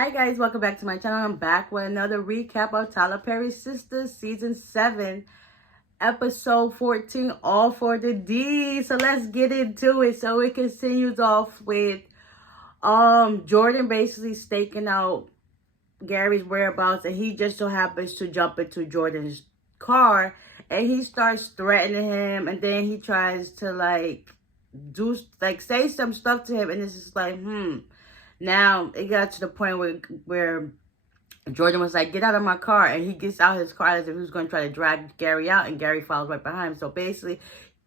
Hi guys, welcome back to my channel. I'm back with another recap of Tyler Perry's Sistas Season 7, Episode 14, All for the D. So let's get into it. So it continues off with Jordan basically staking out Gary's whereabouts, and he just so happens to jump into Jordan's car and he starts threatening him, and then he tries to say some stuff to him, and it's just Now, it got to the point where Jordan was like, get out of my car. And he gets out his car as if he was going to try to drag Gary out. And Gary follows right behind him. So basically,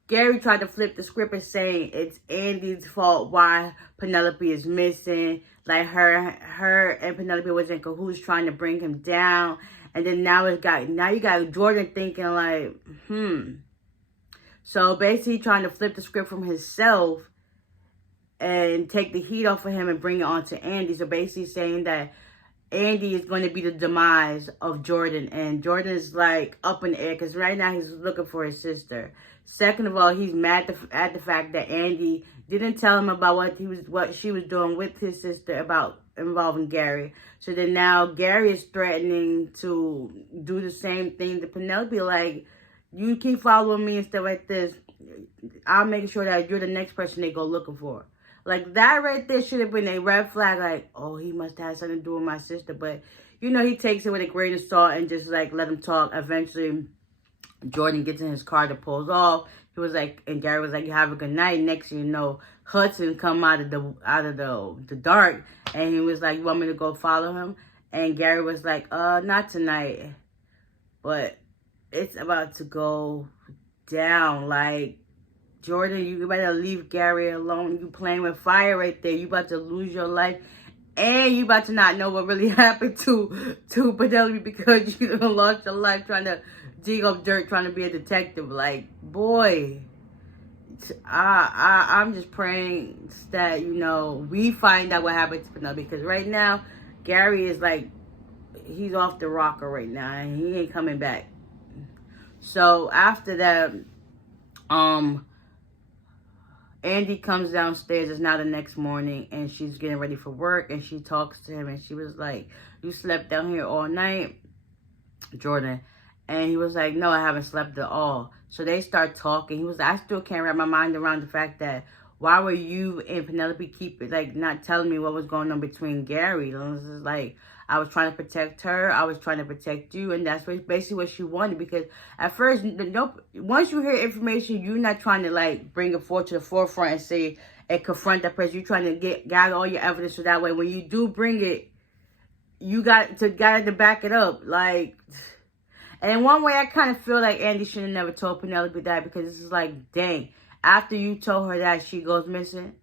Gary tried to flip the script and saying it's Andy's fault why Penelope is missing. Like her and Penelope was in cahoots trying to bring him down. And then now you got Jordan thinking like, So basically trying to flip the script from himself and take the heat off of him and bring it on to Andy. So basically saying that Andy is going to be the demise of Jordan. And Jordan is like up in the air because right now he's looking for his sister. Second of all, he's mad at the fact that Andy didn't tell him about what she was doing with his sister about involving Gary. So then now Gary is threatening to do the same thing to Penelope. Like, you keep following me and stuff like this, I'll make sure that you're the next person they go looking for. Like, that right there should have been a red flag. Like, oh, he must have something to do with my sister. But, he takes it with a grain of salt and just, let him talk. Eventually, Jordan gets in his car to pulls off. He was like, and Gary was like, you have a good night. Next thing you know, Hudson come out of the dark. And he was like, you want me to go follow him? And Gary was like, not tonight. But it's about to go down. Like, Jordan, you better leave Gary alone. You playing with fire right there. You about to lose your life. And you about to not know what really happened to Penelope because you done lost your life trying to dig up dirt, trying to be a detective. Like, boy, I'm just praying that, we find out what happened to Penelope. Because right now, Gary is like, he's off the rocker right now. And he ain't coming back. So after that, Andy comes downstairs. It's now the next morning, and she's getting ready for work, and she talks to him, and she was like, you slept down here all night, Jordan? And he was like, no, I haven't slept at all. So they start talking. He was like, I still can't wrap my mind around the fact that why were you and Penelope not telling me what was going on between Gary? And it was just like, I was trying to protect her. I was trying to protect you. And that's basically what she wanted. Because at first, once you hear information, you're not trying to bring it forward to the forefront and say and confront that person. You're trying to gather all your evidence so that way when you do bring it, you got to back it up. And in one way, I kind of feel like Andy should have never told Penelope that, because this is like, dang, after you told her that, she goes missing.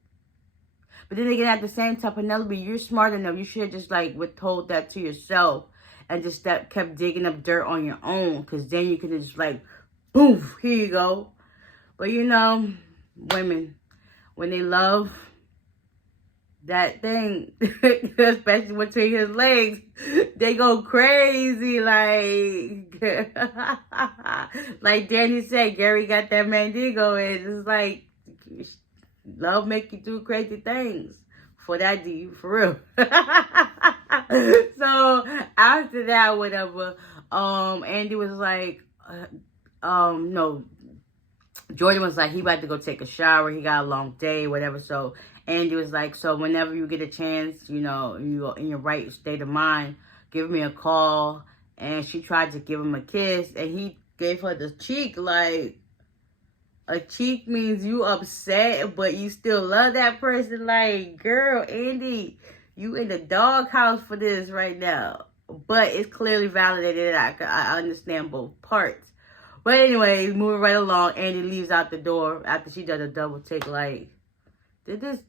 But then again, at the same time, Penelope, you're smart enough. You should have just withhold that to yourself and just kept digging up dirt on your own, because then you could just boom, here you go. But women, when they love that thing, especially between his legs, they go crazy. Like Danny said, Gary got that Mandigo, and it's like, love make you do crazy things for that D, for real. So after that, whatever, Andy was like, no, Jordan was like, he about to go take a shower. He got a long day, whatever. So Andy was like, so whenever you get a chance, you're in your right state of mind, give me a call. And she tried to give him a kiss, and he gave her the cheek. Like, a cheek means you upset, but you still love that person. Like, girl, Andy, you in the doghouse for this right now. But it's clearly validated. I understand both parts. But anyway, moving right along, Andy leaves out the door after she does a double take. Like, did this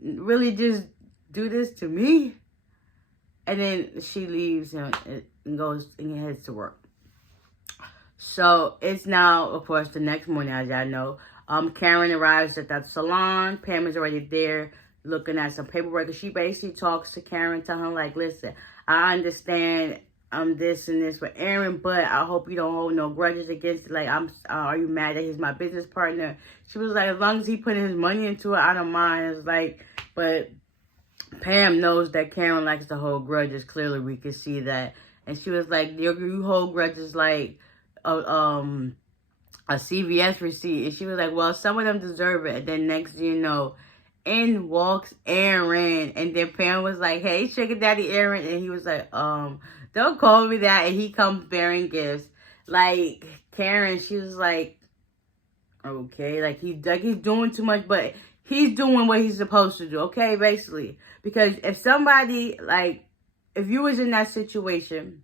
really just do this to me? And then she leaves and goes and heads to work. So it's now, of course, the next morning, as y'all know. Karen arrives at that salon. Pam is already there looking at some paperwork. And she basically talks to Karen, telling her, like, listen, I understand I'm this and this with Aaron, but I hope you don't hold no grudges against it. Like, are you mad that he's my business partner? She was like, as long as he put his money into it, I don't mind. It's like, but Pam knows that Karen likes to hold grudges. Clearly, we can see that. And she was like, you hold grudges like a CVS receipt. And she was like, well, some of them deserve it. And then next thing you know, in walks Aaron. And then Pam was like, hey, sugar daddy Aaron. And he was like, don't call me that. And he comes bearing gifts. Like, Karen, she was like, okay, like he's doing too much, but he's doing what he's supposed to do, okay, basically. Because if somebody, like, if you was in that situation,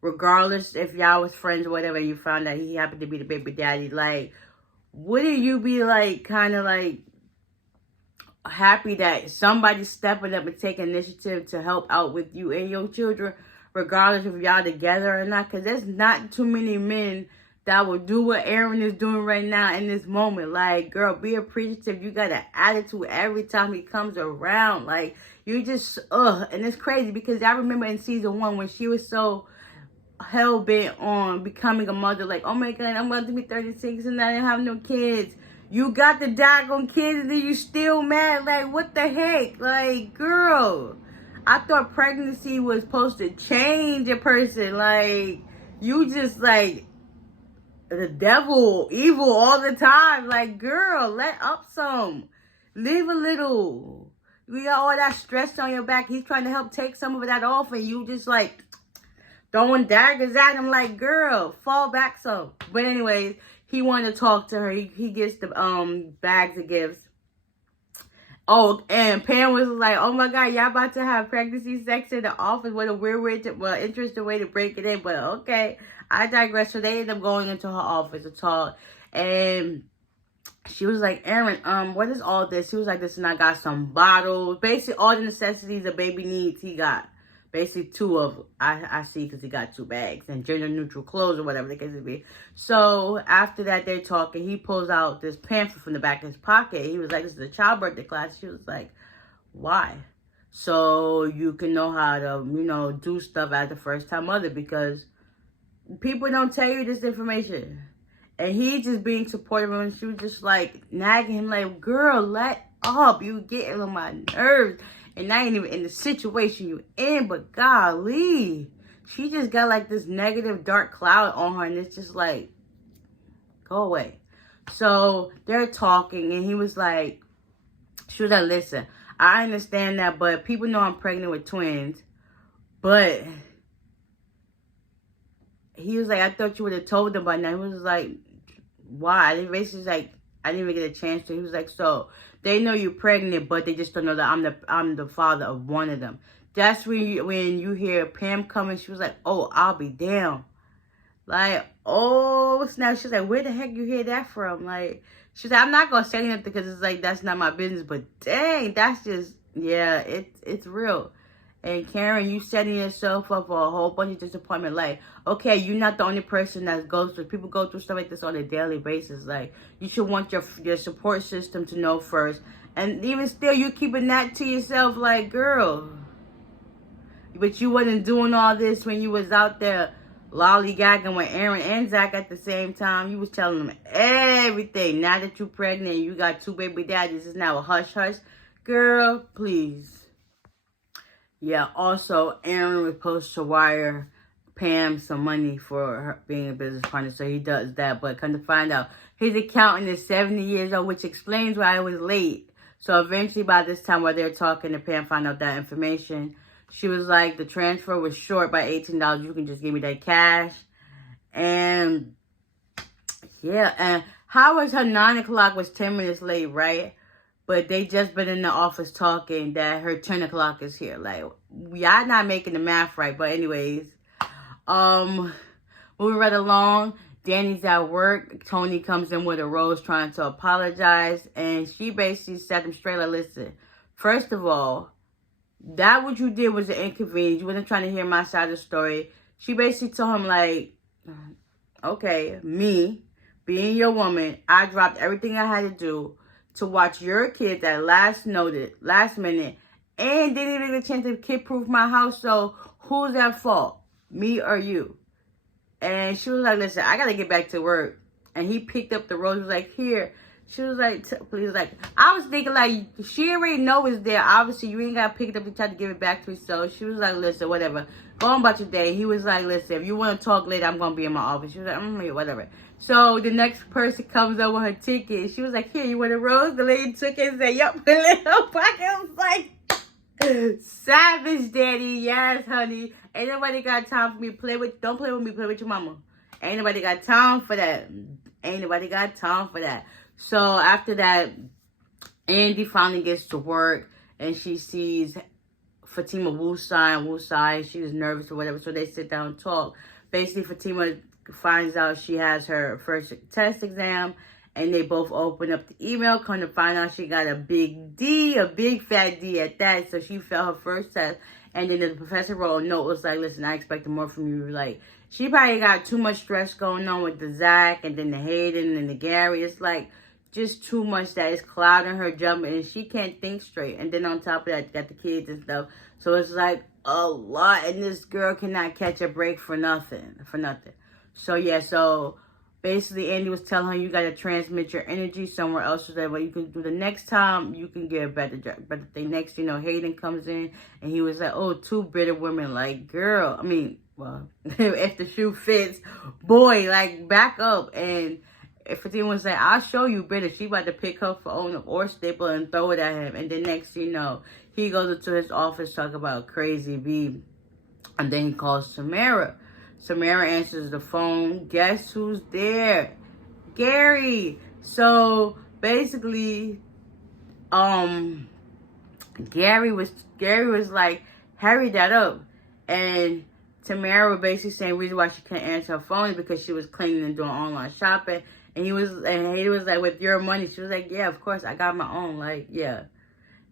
regardless if y'all was friends or whatever, you found out he happened to be the baby daddy, like, wouldn't you be, like, kind of, like, happy that somebody's stepping up and taking initiative to help out with you and your children, regardless if y'all together or not? Because there's not too many men that will do what Aaron is doing right now in this moment. Like, girl, be appreciative. You got an attitude every time he comes around. Like, you just, and it's crazy because I remember in season 1 when she was so hell-bent on becoming a mother, like, oh my God, I'm going to be 36 and I didn't have no kids. You got the daggone kids and then you still mad. Like, what the heck? Like, girl, I thought pregnancy was supposed to change a person. Like, you just, like, the devil, evil all the time. Like, girl, let up some. Live a little. You got all that stress on your back. He's trying to help take some of that off and you just, like, throwing daggers at him. Like, girl, fall back some. But anyways, he wanted to talk to her. He gets the bags of gifts. Oh, and Pam was like, oh my God, y'all about to have pregnancy sex in the office. What a weird interesting way to break it in. But okay, I digress. So they end up going into her office to talk. And she was like, Aaron, what is all this? She was like, listen, I got some bottles. Basically, all the necessities a baby needs, he got. Basically, 2 of I see because he got 2 bags and gender neutral clothes or whatever the case may be. So after that, they're talking. He pulls out this pamphlet from the back of his pocket. He was like, this is a child birthday class. She was like, why? So you can know how to, do stuff as a first-time mother because people don't tell you this information. And he just being supportive and she was just like nagging him like, girl, let up. You getting on my nerves. And I ain't even in the situation you in, but golly, she just got like this negative dark cloud on her and it's just like, go away. So they're talking and he was like, she was like, listen, I understand that, but people know I'm pregnant with twins, but he was like, I thought you would have told them by now. He was like, why? And basically like, I didn't even get a chance to. He was like, so they know you're pregnant, but they just don't know that I'm the father of one of them. That's when you hear Pam coming. She was like, oh, I'll be damned. Like, oh, snap. She's like, where the heck you hear that from? Like, she's like, I'm not going to say anything because it's like, that's not my business. But dang, that's just, yeah, it's real. And Karen, you setting yourself up for a whole bunch of disappointment. Like, okay, you're not the only person that goes through. People go through stuff like this on a daily basis. Like, you should want your support system to know first. And even still, you're keeping that to yourself. Like, girl. But you wasn't doing all this when you was out there lollygagging with Aaron and Zach at the same time. You was telling them everything. Now that you're pregnant and you got 2 baby daddies, it's now a hush-hush. Girl, please. Yeah, also, Aaron was supposed to wire Pam some money for her being a business partner, so he does that. But come to find out, his accountant is 70 years old, which explains why I was late. So eventually, by this time, while they're talking, and Pam found out that information, she was like, the transfer was short by $18. You can just give me that cash. And, yeah, and how was her 9 o'clock was 10 minutes late, right? But they just been in the office talking that her 10 o'clock is here. Like, y'all not making the math right. But anyways, moving right along, Danny's at work. Tony comes in with a rose trying to apologize. And she basically set him straight like, listen, first of all, that what you did was an inconvenience. You wasn't trying to hear my side of the story. She basically told him like, okay, me, being your woman, I dropped everything I had to do to watch your kids at last minute, and didn't even get a chance to kid-proof my house. So who's at fault, me or you? And she was like, listen, I got to get back to work. And he picked up the rose, was like, here, She was like, please, like, I was thinking, like, she already know it's there. Obviously, you ain't got to pick it up and try to give it back to me. So she was like, listen, whatever. Go on about your day. He was like, listen, if you want to talk later, I'm going to be in my office. She was like, whatever. So the next person comes up with her ticket. She was like, here, you want a rose? The lady took it and said, yup, put it in her pocket. I was like, savage, daddy. Yes, honey. Ain't nobody got time for me to play with. Don't play with me. Play with your mama. Ain't nobody got time for that. Ain't nobody got time for that. So after that, Andy finally gets to work and she sees Fatima Wu-Sai. She was nervous or whatever, so they sit down and talk. Basically, Fatima finds out she has her first test exam and they both open up the email. Come to find out she got a big D, a big fat D at that. So she failed her first test. And then the professor wrote a note, was like, listen, I expected more from you. Like, she probably got too much stress going on with the Zach and then the Hayden and the Gary. It's like, just too much that is clouding her jumping and she can't think straight. And then on top of that, you got the kids and stuff. So it's like a lot. And this girl cannot catch a break for nothing. So yeah, so basically Andy was telling her you got to transmit your energy somewhere else so that what you can do the next time, you can get a better thing. Next, you know, Hayden comes in and he was like, oh, two bitter women. Like, girl, I mean, well, if the shoe fits, boy, like, back up. And if Fatima was like, I'll show you bitter, she about to pick her phone up or staple and throw it at him. And then next you know, he goes into his office, talk about crazy B. And then he calls Samara. Samara answers the phone. Guess who's there? Gary. So basically, Gary was like, hurry that up. And Tamara basically saying the reason why she couldn't answer her phone is because she was cleaning and doing online shopping. And he was like, with your money? She was like, yeah, of course, I got my own. Like, yeah.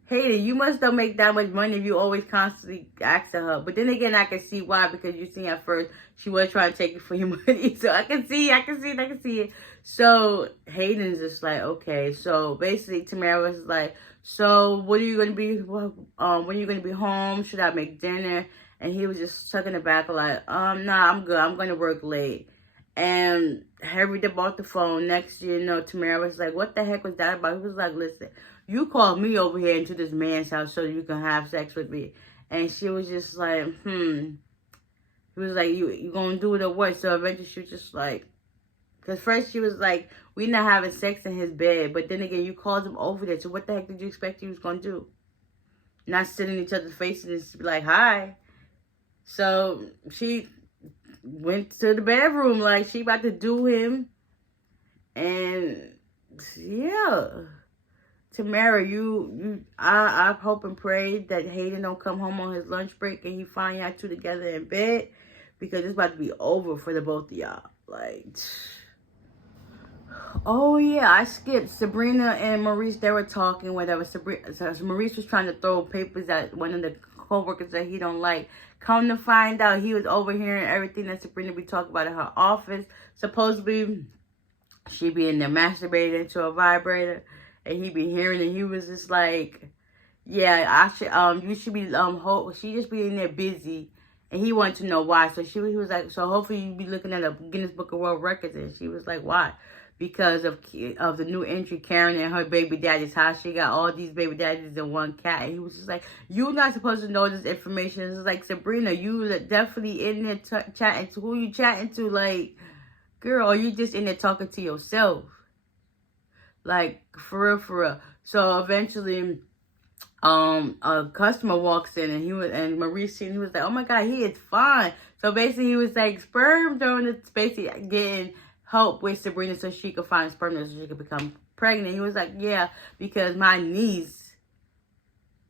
Hayden, you must don't make that much money if you always constantly asking her. But then again, I can see why, because you see at first she was trying to take it for your money. So I can see it. So Hayden's just like, okay. So basically Tamara was like, so when are you gonna be home? Should I make dinner? And he was just sucking it back like, nah, I'm good. I'm gonna work late. And hurried up off the phone. Next you know, Tamara was like, what the heck was that about? He was like, listen, you called me over here into this man's house so you can have sex with me. And she was just like, He was like, you gonna do it or what? So eventually she was just like, because first she was like, we not having sex in his bed. But then again, you called him over there. So what the heck did you expect he was gonna do? Not sit in each other's faces and just be like, hi. So she went to the bedroom like she about to do him. And yeah. Tamara, I hope and pray that Hayden don't come home on his lunch break and he find y'all two together in bed, because it's about to be over for the both of y'all. Like, oh yeah, I skipped Sabrina and Maurice. They were talking, whatever. Maurice was trying to throw papers at one of the co-workers that he don't like. Come to find out, he was overhearing everything that Sabrina be talking about in her office. Supposedly, she be in there masturbating into a vibrator. And he be hearing it. He was just like, yeah, you should be, she just be in there busy. And he wanted to know why. So he was like, so hopefully you be looking at a Guinness Book of World Records. And she was like, why? Because of the new entry, Karen and her baby daddy's house. She got all these baby daddies and one cat. And he was just like, you're not supposed to know this information. It's like, Sabrina, you definitely in there chatting to who you chatting to. Like, girl, or you just in there talking to yourself. Like, for real. So eventually, a customer walks in and Maurice, he was like, oh my God, he is fine. So basically he was like, sperm donor, basically getting help with Sabrina so she could find sperm donor so she could become pregnant. He was like, yeah, because my niece,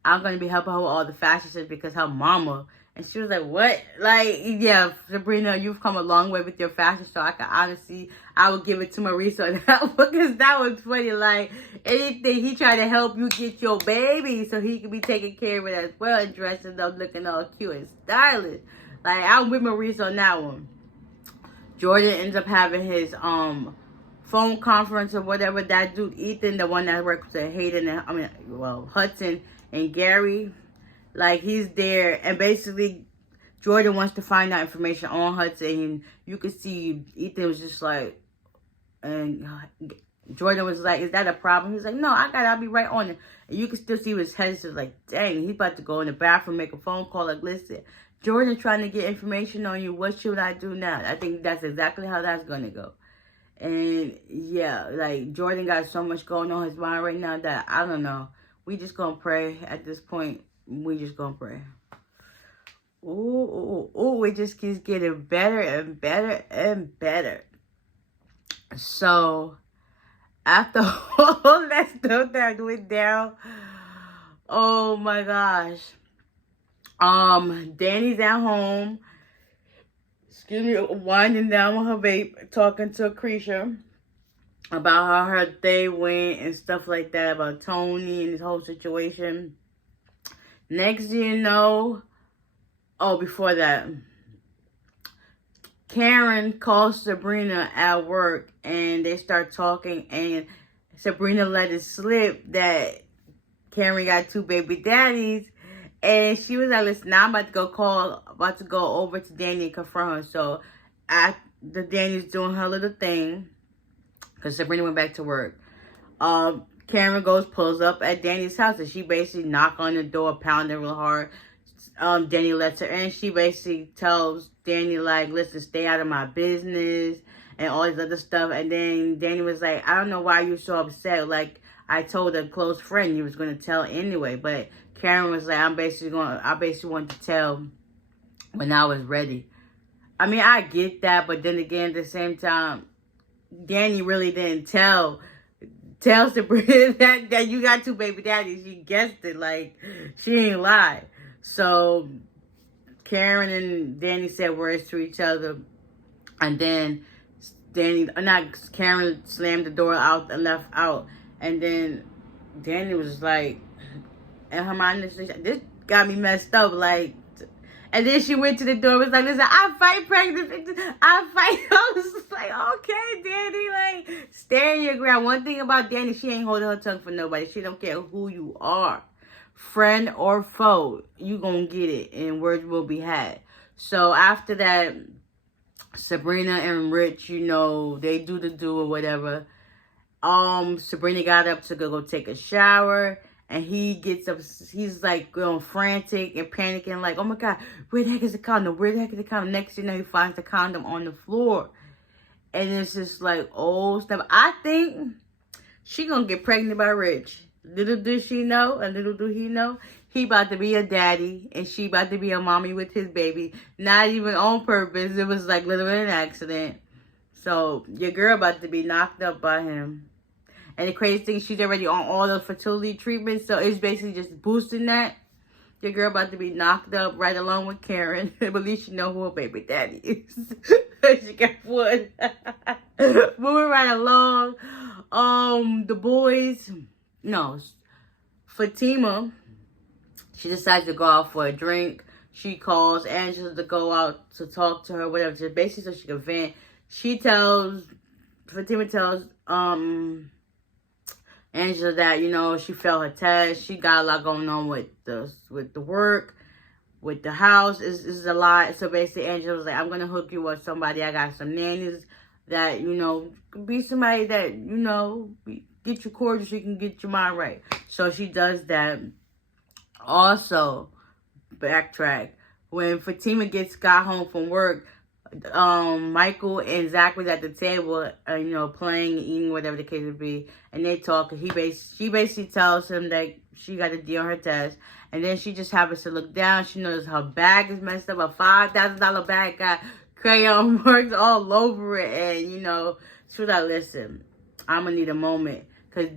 I'm going to be helping her with all the fashion shit because her mama. And she was like, what? Like, yeah, Sabrina, you've come a long way with your fashion show. I would give it to Maurice on that one because that was funny. Like, anything, he tried to help you get your baby so he could be taking care of it as well and dressing up, looking all cute and stylish. Like, I'm with Maurice on that one. Jordan ends up having his phone conference or whatever. That dude, Ethan, the one that works with Hayden, Hudson and Gary. Like, he's there, and basically, Jordan wants to find out information on Hudson, and you could see Ethan was just like, and Jordan was like, is that a problem? He's like, no, I'll be right on it. And you can still see his head. Just like, dang, he's about to go in the bathroom, make a phone call. Like, listen, Jordan trying to get information on you. What should I do now? I think that's exactly how that's going to go. And yeah, like Jordan got so much going on his mind right now that I don't know. We just gonna pray at this point. We just gonna pray. Ooh, it just keeps getting better and better and better. So after all that stuff that went down, oh my gosh. Danny's at home. Winding down with her vape, talking to Creature about how her day went and stuff like that, about Tony and this whole situation. Next thing you know, before that, Karen calls Sabrina at work and they start talking, and Sabrina let it slip that Karen got 2 baby daddies. And she was like, listen, now I'm about to go over to Danny and confront her. So after Danny's doing her little thing, because Sabrina went back to work, Karen pulls up at Danny's house, and she basically knocked on the door, pounding real hard. Danny lets her in. She basically tells Danny, like, listen, stay out of my business and all this other stuff. And then Danny was like, I don't know why you're so upset. Like, I told a close friend you was going to tell anyway. But Karen was like, I basically wanted to tell when I was ready. I mean, I get that, but then again, at the same time, Danny really didn't tell Sabrina that you got 2 baby daddies. She guessed it, like, she ain't lie. So Karen and Danny said words to each other, and then Karen slammed the door out and left out, and then Danny was like, in her mind, this got me messed up, like. And then she went to the door, was like, listen, I fight pregnancy. I was like, okay, Danny, like, stand your ground. One thing about Danny, she ain't holding her tongue for nobody. She don't care who you are. Friend or foe, you gonna get it, and words will be had. So after that, Sabrina and Rich, they do the do or whatever. Sabrina got up to go take a shower. And he gets up, he's like going frantic and panicking, like, oh my God, where the heck is the condom? Where the heck is the condom? Next thing you know, he finds the condom on the floor. And it's just like, oh, snap. I think she gonna get pregnant by Rich. Little does she know, and little do he know, he about to be a daddy, and she about to be a mommy with his baby. Not even on purpose. It was like literally an accident. So your girl about to be knocked up by him. And the crazy thing, she's already on all the fertility treatments, so it's basically just boosting that. Your girl about to be knocked up right along with Karen. But at least you know who her baby daddy is. She got one. Moving right along. The boys, Fatima, she decides to go out for a drink. She calls Angela to go out to talk to her, whatever, just basically so she can vent. Fatima tells, Angela that, she failed her test. She got a lot going on with the work, with the house. Is a lot. So basically, Angela was like, I'm going to hook you up with somebody. I got some nannies that, be somebody that, get you cordial so you can get your mind right. So she does that. Also, backtrack. When Fatima got home from work, Michael and Zach was at the table, playing, eating, whatever the case would be, and they talk. And she basically tells him that she got a D on her test, and then she just happens to look down. She notices her bag is messed up. A $5,000 bag got crayon marks all over it, and she was like, "Listen, I'm gonna need a moment," because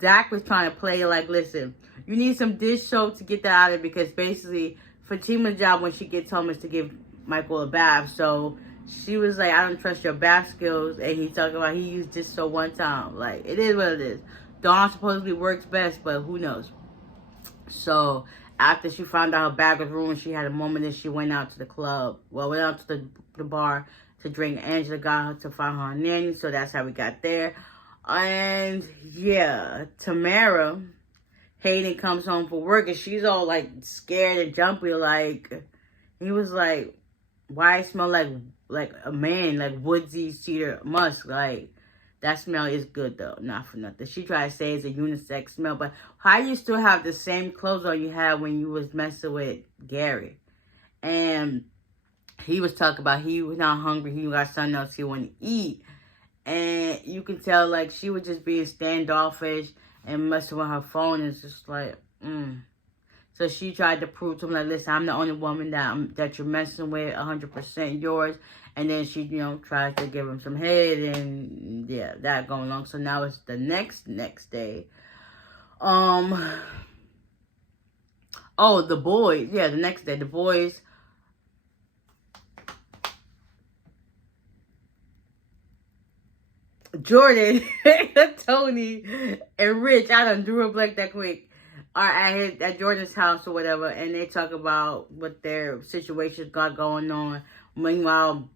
Zach was trying to play like, "Listen, you need some dish soap to get that out of it," because basically Fatima's job when she gets home is to give Michael a bath. So she was like, I don't trust your bath skills. And he talking about he used this so one time. Like, it is what it is. Dawn supposedly works best, but who knows. So after she found out her bag was ruined, she had a moment that she went out to the club. Well, went out to the bar to drink. Angela got her to find her nanny. So that's how we got there. And yeah, Tamara, Hayden comes home from work and she's all like scared and jumpy. Like, he was like, why it smell like a man, like woodsy cedar musk? Like, That smell is good, though. Not for nothing. She tried to say it's a unisex smell, but how you still have the same clothes on you had when you was messing with Gary? And he was talking about he was not hungry. He got something else he wanted to eat. And you can tell, like, she was just being standoffish and messing with her phone. It's just like, So she tried to prove to him, like, listen, I'm the only woman that you're messing with, 100% yours. And then she, tries to give him some head, and yeah, that going on. So now it's the next day. Oh, the boys. Yeah, the next day, the boys. Jordan, Tony, and Rich, I done drew a blank that quick, are at Jordan's house or whatever, and they talk about what their situations got going on. Meanwhile,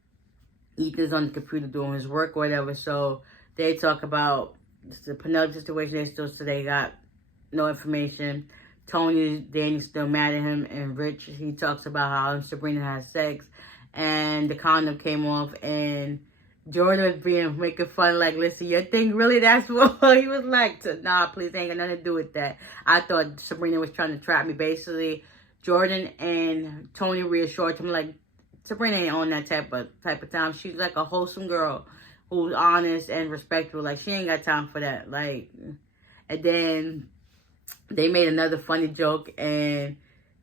Ethan's on the computer doing his work or whatever, so they talk about the Penelope situation. They got no information. Danny's still mad at him, and Rich, he talks about how him and Sabrina had sex, and the condom came off, and Jordan was making fun, like, listen, your thing really, that's what he was like, nah, please, ain't got nothing to do with that. I thought Sabrina was trying to trap me. Basically, Jordan and Tony reassured him, like, Sabrina ain't on that type of time. She's like a wholesome girl who's honest and respectful. Like, she ain't got time for that. Like, and then they made another funny joke, and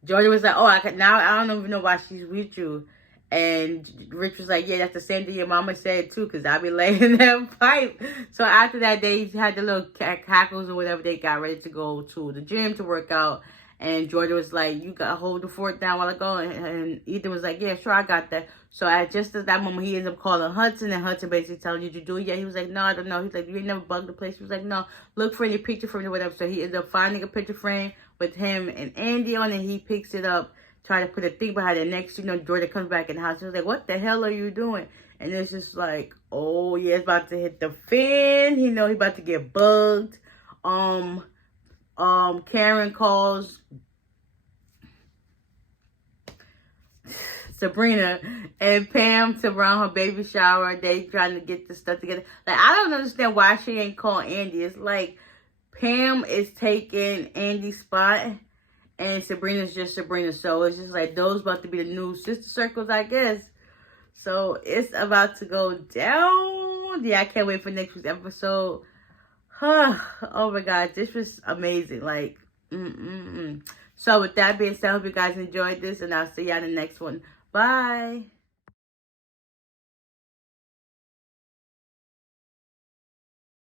Jordan was like, I don't even know why she's with you. And Rich was like, yeah, that's the same thing your mama said too, because I be laying that pipe. So after that, they had the little cackles or whatever. They got ready to go to the gym to work out. And Jordan was like, you got to hold the fort down while I go. And Ethan was like, yeah, sure, I got that. So just at that moment, he ended up calling Hudson. And Hudson basically telling you, did you do it yet? He was like, no, I don't know. He's like, you ain't never bugged the place. He was like, no, look for any picture frame or whatever. So he ended up finding a picture frame with him and Andy on it. He picks it up, try to put a thing behind it. Next, Jordan comes back in the house. He was like, what the hell are you doing? And it's just like, oh, yeah, it's about to hit the fan. He about to get bugged. Karen calls Sabrina and Pam to run her baby shower. They trying to get this stuff together. Like, I don't understand why she ain't called Andy. It's like Pam is taking Andy's spot and Sabrina's just Sabrina. So it's just like those about to be the new sister circles, I guess. So it's about to go down. Yeah, I can't wait for next week's episode. Oh my God, this was amazing. Like, So with that being said, I hope you guys enjoyed this, and I'll see you on the next one. Bye.